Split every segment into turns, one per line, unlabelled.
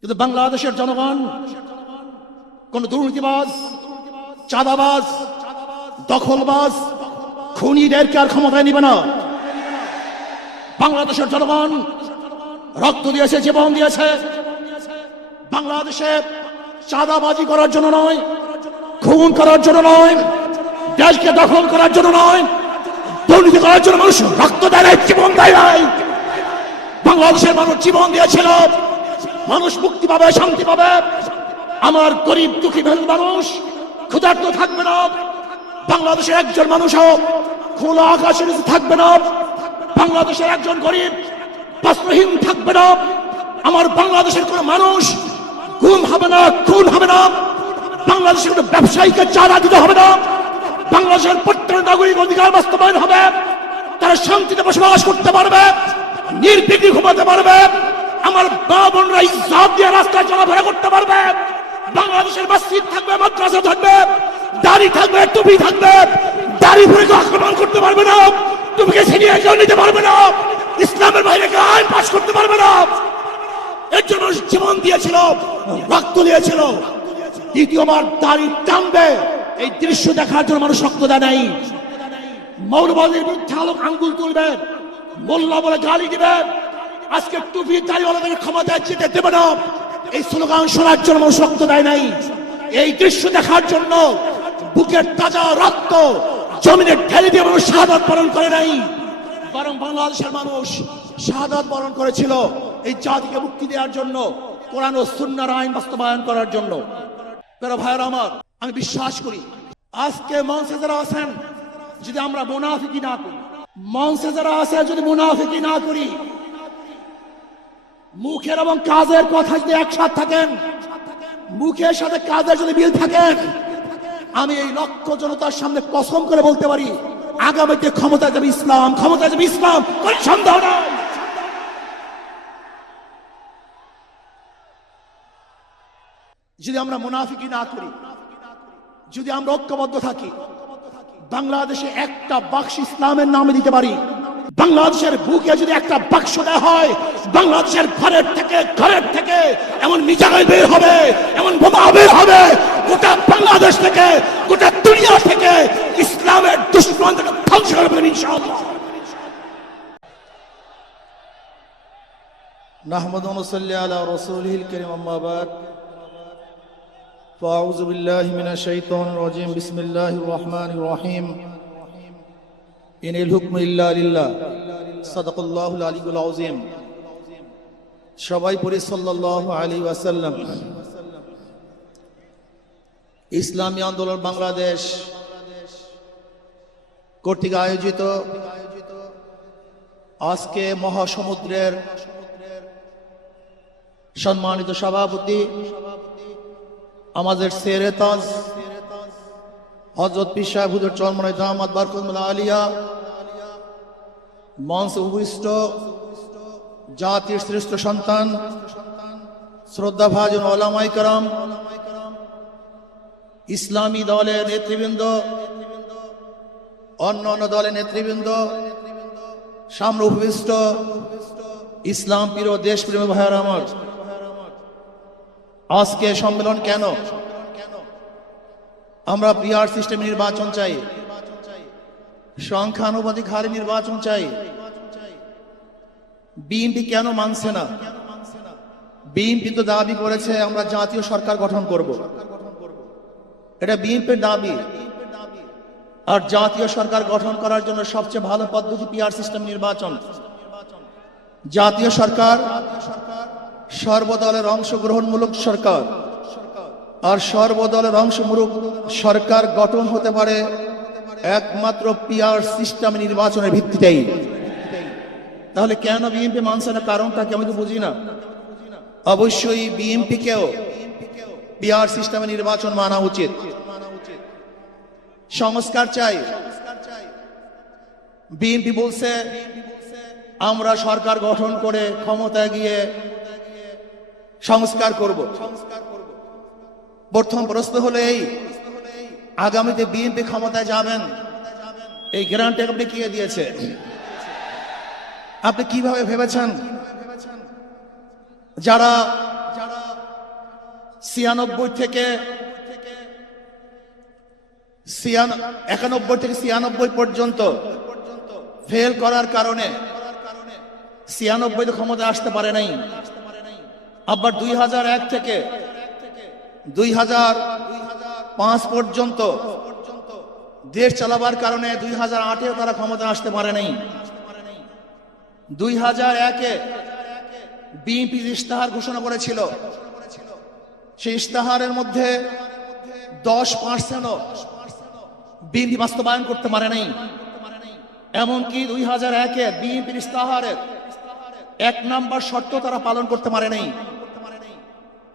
কিন্তু বাংলাদেশের জনগণ, কোন দুর্নীতিবাজ, চাঁদাবাজ, দখলবাজ, খুনিদেরকে আর ক্ষমতায় নিবে না। বাংলাদেশের জনগণ রক্ত দিয়েছে, জীবন দিয়েছে। বাংলাদেশে চাঁদাবাজি করার জন্য নয়, খুন করার জন্য নয়, দেশকে দখল করার জন্য নয়, দুর্নীতি করার জন্য মানুষ রক্ত দেয় জীবন দেয় নাই। বাংলাদেশের মানুষ জীবন দিয়েছিল। মানুষ মুক্তি পাবে, শান্তি পাবে। আমার গরিব দুঃখী মেহনত মানুষ, ক্ষুধার্ত থাকবে না। বাংলাদেশের একজন মানুষও খোলা আকাশের থাকবে না। বাংলাদেশের একজন গরিব বস্ত্রহীন থাকবে না। আমার বাংলাদেশের কোন মানুষ গুম হবে না, খুন হবে না। বাংলাদেশের কোন ব্যবসায়ীকে চারা দিতে হবে না। বাংলাদেশের প্রত্যেক নাগরিক অধিকার বাস্তবায়ন হবে। তারা শান্তিতে বসবাস করতে পারবে, নির্বিঘ্নে ঘুমাতে পারবে। আমার মা বোনরা ইজ্জত দিয়ে রাস্তায় চলাফেরা করতে পারবে। বাংলাদেশের মসজিদ থাকবে, মাদ্রাসা থাকবে, দাড়ি থাকবে, টুপি থাকবে। দাড়ি ভরে আক্রমণ করতে পারবে না। টুপিকে ছিনিয়ে কেউ নিতে পারবে না? ইসলামের বাইরে কেউ আইন পাশ করতে পারবে না। এর জন্য জীবন দিয়েছিল, রক্ত দিয়েছিল। দ্বিতীয়বার দাড়ি টানবে। এই দৃশ্য দেখার জন্য মানুষ রক্ত দেয় নাই। মৌলবাদীর বিরুদ্ধে আলোক আঙ্গুল তুলবে। মোল্লা বলে গালি দিবে। আজকে টুপি দাড়িওয়ালাদের ক্ষমতায় যেতে দেবে না। এই স্লোগান শোনার জন্য মানুষ রক্ত দেয় নাই। এই দৃশ্য দেখার জন্য বুকের তাজা রক্ত জমিনে ঢেলে দিয়ে মানুষ শাহাদাত বরণ করে নাই। বরং বাংলাদেশের মানুষ শাহাদাত বরণ করেছিল এই জাতিকে মুক্তি দেওয়ার জন্য, কোরআন ও সুন্নার আইন বাস্তবায়ন করার জন্য। প্রিয় ভাইয়ের আমার, আমি বিশ্বাস করি, আজকে মঞ্চে যারা আছেন, যদি আমরা মুনাফিকি না করি মঞ্চে যারা আছে যদি মুনাফিকি না করি মুখের এবং কাজের কথা যদি একসাথে থাকেন, মুখের সাথে কাজের যদি মিল থাকেন, আমি এই লক্ষ জনতার সামনে কসম করে বলতে পারি, আগামীতে ক্ষমতা যাবে ইসলাম ক্ষমতা যাবে ইসলাম সন্দেহ যদি আমরা মুনাফিকি না করি, যদি আমরা ঐক্যবদ্ধ থাকি, বাংলাদেশে একটা বাক্স ইসলামের নামে দিতে পারি বাংলাদেশের বুকে যদি একটা বাক্স দেওয়া হয় বাংলাদেশের ঘরের থেকে ঘরের থেকে এমন মিজাইল বের হবে এমন বোমা বের হবে গোটা বাংলাদেশ থেকে গোটা দুনিয়া থেকে ইসলামের দুশ্মন থেকে ধ্বংস করে ফেলবেন ইনশাআল্লাহ
نحمد ونصلي على رسوله الكريم أما بعد فأعوذ بالله من الشيطان الرجيم بسم الله الرحمن الرحيم ইনিল হুকম ইল্লাহ সদকুল্লাহ আলিকুল আউজিম সবাই পড়ি সাল্লাহ আলী ওয়াসাল্লাম। ইসলামী আন্দোলন বাংলাদেশ কর্তৃক আয়োজিত আজকে মহাসমুদ্রের সম্মানিত সভাপতি, আমাদের সেরেতাজ হজরত পিসা হুজুর চরমনাই দামাদ বারকুল্লা আলিয়া, মঞ্চ উপবিষ্ট, জাতির শ্রেষ্ঠ সন্তান শ্রদ্ধা ভাজন ওলামাই কারাম, ইসলামী দলের নেতৃবৃন্দ, অন্য অন্য দলের নেতৃবৃন্দ, সামনে উপবিষ্ট, ইসলাম প্রিয় দেশপ্রেমী ভাইয়ার আমার, আজকে সম্মেলন কেন? আমরা পিআর সিস্টেম নির্বাচন চাই। সংখ্যানুপাতিক হারে নির্বাচন চাই। বিএনপি কেন মানছে না? বিএনপি তো দাবি করেছে, আমরা জাতীয় সরকার গঠন করব। এটা বিএনপির দাবি। আর জাতীয় সরকার গঠন করার জন্য সবচেয়ে ভালো পদ্ধতি পিআর সিস্টেম নির্বাচন। জাতীয় সরকার সর্বদলের অংশগ্রহণমূলক সরকার। আর সর্বদলের অংশমূলক সরকার গঠন হতে পারে একমাত্র পিআর সিস্টেম নির্বাচনের ভিত্তিতেই। তাহলে কেন বিএনপি মানছে না? কারণটা কি আমি তো বুঝি না। অবশ্যই বিএনপিকেও পিআর সিস্টেমে নির্বাচন মানা উচিত। সংস্কার চাই। বিএনপি বলছে, আমরা সরকার গঠন করে ক্ষমতায় গিয়ে সংস্কার করব। প্রথম প্রশ্ন হলো এই, আগামীতে বিএনপি ক্ষমতায় যাবেন? এই গ্যারান্টি আপনি কে দিয়েছে? আপনি কীভাবে ভেবেছেন? যারা ছিয়ানব্বই থেকে একানব্বই থেকে ছিয়ানব্বই পর্যন্ত ফেল করার কারণে ছিয়ানব্বইতে ক্ষমতা আসতে পারে নাই। আবার দুই হাজার এক থেকে দুই হাজার পাঁচ পর্যন্ত দেশ চালাবার কারণে দুই হাজার আটেও তারা ক্ষমতা আসতে পারে নাই। দুই হাজার একে বিএনপি ইস্তাহার ঘোষণা করেছিল, সেই ইস্তাহারের মধ্যে দশ পার্সেন্টও বিএনপি বাস্তবায়ন করতে পারে নাই। এমনকি দুই হাজার একে বিএনপির ইস্তাহারের এক নাম্বার শর্ত তারা পালন করতে পারে নাই।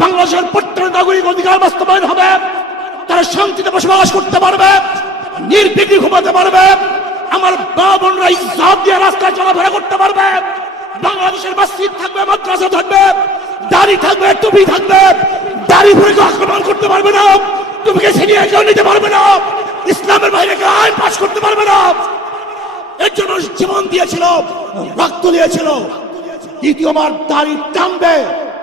বাংলাদেশের প্রত্যেক নাগরিক অধিকার বাস্তবায়ন হবে। তারা শান্তিতে বসবাস করতে পারবে নির্বিঘ্নে ঘুমাতে পারবে। আমার মা বোনরা ইসলাম দিয়ে রাস্তায় চলাফেরা করতে পারবে। বাংলাদেশের মসজিদ থাকবে, মাদ্রাসা থাকবে, দাড়ি থাকবে, টুপি থাকবে। দাড়ি কেউ আক্রমণ করতে পারবে না। তুমি টুপিকে ছিনিয়ে কেউ নিতে পারবে না। ইসলামের বাইরে কেউ আইন পাশ করতে পারবে না। এর জন্য জীবন দিয়েছিল, রক্ত দিয়েছিল। দ্বিতীয়বার দাড়ি টানবে।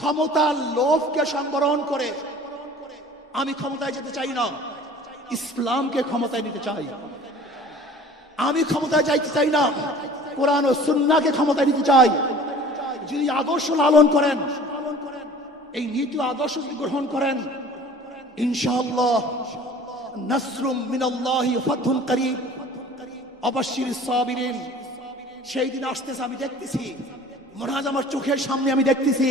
ক্ষমতার লোভকে সংবরণ করে আমি ক্ষমতায় যেতে চাই না। ইসলামকে ক্ষমতায় নিতে চাই। আমি ক্ষমতায় যাইতে চাই না। কোরআন ও সুন্নাকে ক্ষমতায় নিতে চাই। যদি আদর্শ লালন করেন, এই নীতি আদর্শ যদি গ্রহণ করেন, ইনশাআল্লাহ নাসরুম মিনাল্লাহি ফাতহুন করিব অবশ্যির সাবিরিন, সেই দিন আসতেছে, আমি দেখতেছি। মনে হয় আমার চোখের সামনে আমি দেখতেছি।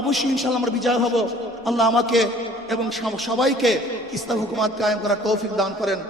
অবশ্যই ইনশাল্লাহ আমরা বিজয় হব। আল্লাহ আমাকে এবং সবাইকে ইসলাম হুকুমাত কায়েম করার তৌফিক দান করেন।